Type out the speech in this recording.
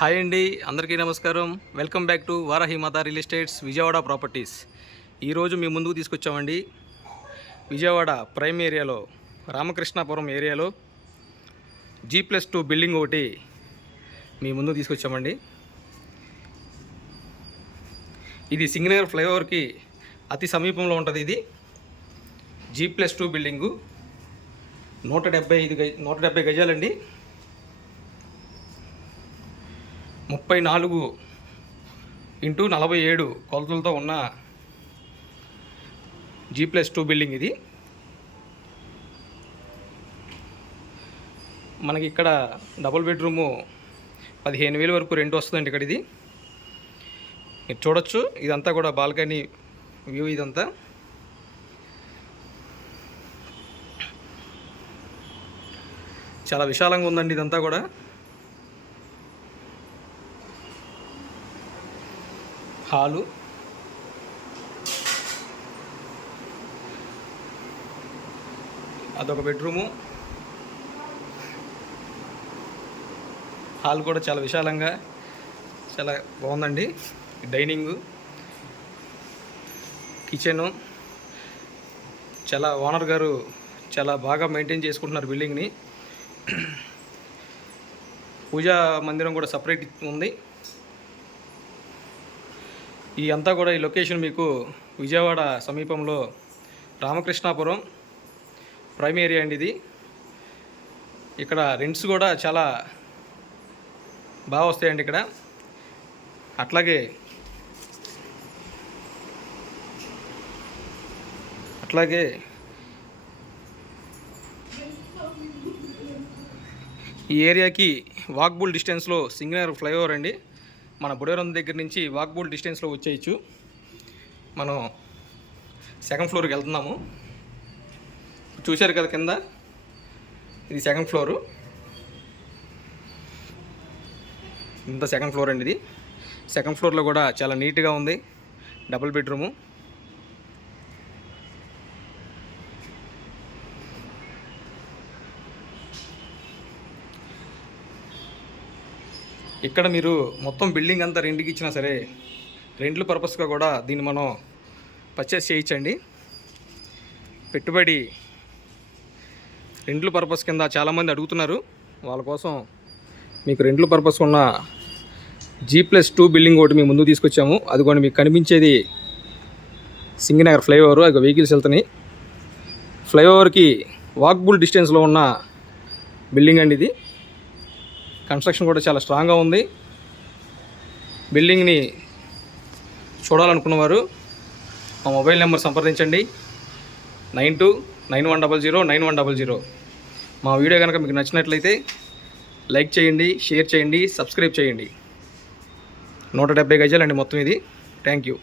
Hi అండి అందరికీ నమస్కారం. Welcome back to Varahimata real estates Vijayawada properties. ఈరోజు మీ ముందుకు తీసుకొచ్చామండి. విజయవాడ ప్రైమ్ ఏరియాలో రామకృష్ణాపురం ఏరియాలో జీ ప్లస్ టూ బిల్డింగ్ ఒకటి మీ ముందుకు తీసుకొచ్చామండి. ఇది సింగనగర్ ఫ్లైఓవర్కి అతి సమీపంలో ఉంటుంది ఇది. G plus two building. నూట డెబ్బై ఐదు గజ నూట డెబ్బై గజాలండి. ముప్పై నాలుగు ఇంటూ నలభై ఏడు కొలతలతో ఉన్న జీ ప్లస్ టూ బిల్డింగ్ ఇది. మనకి ఇక్కడ డబుల్ బెడ్రూము పదిహేను వేలు వరకు రెంట్ వస్తుందండి ఇక్కడ ఇది. మీరు చూడొచ్చు ఇదంతా కూడా బాల్కనీ వ్యూ ఇదంతా. చాలా విశాలంగా ఉందండి ఇదంతా కూడా. హాలు అదొక బెడ్రూము. హాల్ కూడా చాలా విశాలంగా చాలా బాగుందండి. డైనింగు. కిచెను. చాలా ఓనర్ గారు చాలా బాగా మెయింటైన్ చేసుకుంటున్నారు బిల్డింగ్ని. పూజా మందిరం కూడా సపరేట్ ఉంది. ఈ అంతా కూడా ఈ లొకేషన్ మీకు విజయవాడ సమీపంలో రామకృష్ణాపురం ప్రైమ్ ఏరియా అండి ఇది. ఇక్కడ రెంట్స్ కూడా చాలా బాగా వస్తాయండి ఇక్కడ. అట్లాగే అట్లాగే ఈ ఏరియాకి వాక్బుల్ డిస్టెన్స్లో సింగనర్ ఫ్లైఓవర్ అండి. మన బుడేరం దగ్గర నుంచి వాక్బోల్ డిస్టెన్స్లో వచ్చేయచ్చు. మనం సెకండ్ ఫ్లోర్కి వెళ్తున్నాము. చూశారు కదా కింద? ఇది సెకండ్ ఫ్లోరు. ఇంత సెకండ్ ఫ్లోర్ అండి ఇది. సెకండ్ ఫ్లోర్లో కూడా చాలా నీట్గా ఉంది. Double bedroom. ఇక్కడ మీరు మొత్తం బిల్డింగ్ అంతా రెంట్కి ఇచ్చినా సరే రెంట్లు పర్పస్గా కూడా దీన్ని మనం పర్చేస్ చేయించండి. పెట్టుబడి రెంట్లు పర్పస్ కింద చాలామంది అడుగుతున్నారు. వాళ్ళ కోసం మీకు రెంట్లు పర్పస్ ఉన్న జీ ప్లస్ టూ బిల్డింగ్ ఒకటి మేము ముందుకు తీసుకొచ్చాము. అదిగోండి మీకు కనిపించేది సింగనగర్ ఫ్లైఓవర్. అది వెహికల్స్ వెళ్తున్నాయి. ఫ్లైఓవర్కి వాక్బుల్ డిస్టెన్స్లో ఉన్న బిల్డింగ్ అండి ఇది. కన్స్ట్రక్షన్ కూడా చాలా స్ట్రాంగ్గా ఉంది. బిల్డింగ్ని చూడాలనుకున్నవారు మా మొబైల్ నెంబర్ సంప్రదించండి. Nine two nine one double zero nine one double zero. మా వీడియో కనుక మీకు నచ్చినట్లయితే లైక్ చేయండి షేర్ చేయండి సబ్స్క్రైబ్ చేయండి. నూట డెబ్బై గజాలండి మొత్తం ఇది. Thank you.